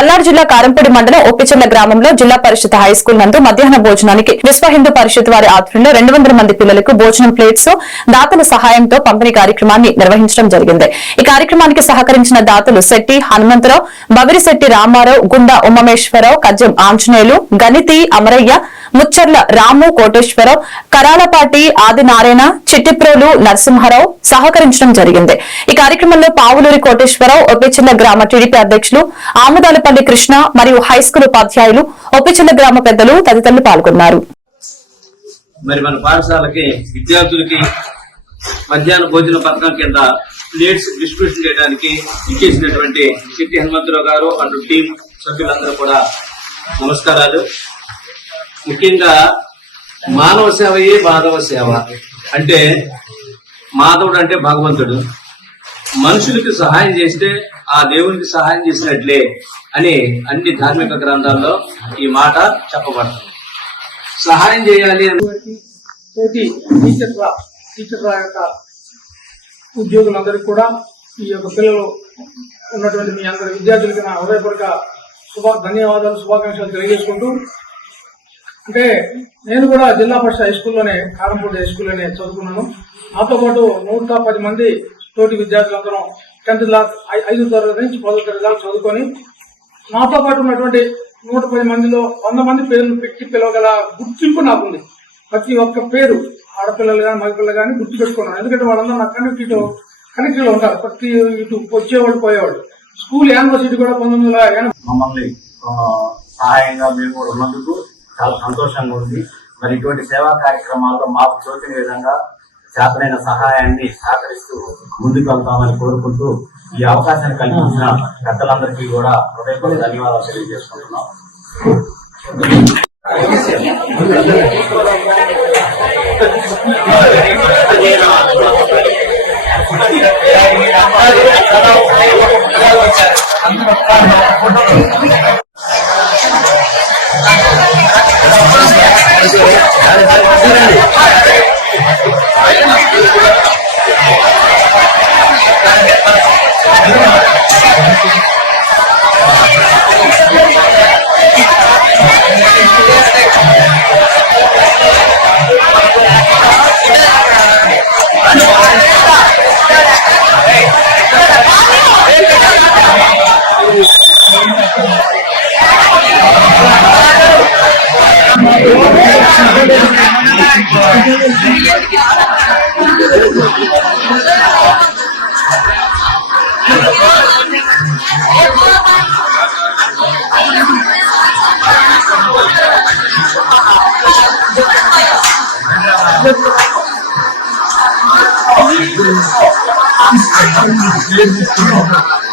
పల్నాడు జిల్లా కారంపూడి మండలం ఒప్పిచెల్ల గ్రామంలో జిల్లా పరిషత్ హై స్కూల్ నందు మధ్యాహ్న భోజనానికి విశ్వ హిందూ పరిషత్ వారి ఆధ్వర్యంలో రెండు వందల మంది పిల్లలకు భోజనం ప్లేట్స్ దాతల సహాయంతో పంపిణీ కార్యక్రమాన్ని నిర్వహించడం జరిగింది. ఈ కార్యక్రమానికి సహకరించిన దాతలు శెట్టి హనుమంతరావు బవిరిశెట్టి రామారావు గుండా ఉమమేశ్వరరావు కజ్జం ఆంజనేయులు గణితి అమరయ్య ముచ్చర్ల రాము కోటేశ్వరరావు కరాలపాటి ఆదినారాయణ చిట్టిప్రోలు నరసింహారావు సహకరించడం జరిగింది. ఈ కార్యక్రమంలో పావులూరి కోటేశ్వరరావు ఒప్పిచిల్ల గ్రామ టీడీపీ అధ్యక్షులు ఆముదాలపల్లి కృష్ణ మరియు హైస్కూల్ ఉపాధ్యాయులు ఒప్పిచిల్ల గ్రామ పెద్దలు తదితరులు పాల్గొన్నారు. మరి మన పాఠశాలకి విద్యార్థులకి మధ్యాహ్న భోజన పథకం కింద ప్లేట్స్ డిస్ట్రిబ్యూషన్ చేయడానికి ఇచ్చేసినటువంటి చిట్టి హనుమంతరావు గారు అండ్ టీం సభ్యులందరూ కూడా నమస్కారాలు. ముఖ్యంగా మానవ సేవయే మాధవ సేవ. అంటే మాధవుడు అంటే భగవంతుడు. మనుషులకి సహాయం చేస్తే ఆ దేవునికి సహాయం చేసినట్లే అని అన్ని ధార్మిక గ్రంథాల్లో ఈ మాట చెప్పబడుతుంది. సహాయం చేయాలి అని యొక్క ఉద్యోగులందరికీ కూడా ఈ యొక్క పిల్లలు ఉన్నటువంటి మీ అందరి విద్యార్థులకి నా హృదయపూర్వక శుభ ధన్యవాదాలు శుభాకాంక్షలు తెలియజేసుకుంటూ అంటే నేను కూడా జిల్లా పరిషత్ హై స్కూల్లోనే కారంపూడి హై స్కూల్లోనే చదువుకున్నాను. నాతో పాటు నూట పది మంది తోటి విద్యార్థులందరం టెన్త్ క్లాస్ ఐదు తరగతి నుంచి పదో తరగతి దాకా చదువుకొని నాతో పాటు ఉన్నటువంటి నూట పది మందిలో వంద మంది పేర్లు పెట్టి పిలవగల గుర్తింపు నాకుంది. ప్రతి ఒక్క పేరు ఆడపిల్లలు కానీ మగపిల్లలు కానీ గుర్తు పెట్టుకున్నాను ఎందుకంటే వాళ్ళందరూ నా కనెక్టివ్లో కనెక్టివ్లో ఉంటారు. ప్రతి ఇటు వచ్చేవాడు పోయేవాడు. స్కూల్ యానివర్సిటీ కూడా పంతొమ్మిది వందల మమ్మల్ని సహాయంగా మేము కూడా ఉన్నందుకు చాలా సంతోషంగా ఉంది. మరి ఇటువంటి సేవా కార్యక్రమాల్లో మాకు చోచిన విధంగా చేతనైన సహాయాన్ని సహకరిస్తూ ముందుకు వెళ్తామని కోరుకుంటూ ఈ అవకాశాన్ని కల్పించిన పెద్దలందరికీ కూడా హృదయపూర్వక ధన్యవాదాలు తెలియజేసుకుంటున్నాం. 这来练来 Thank you.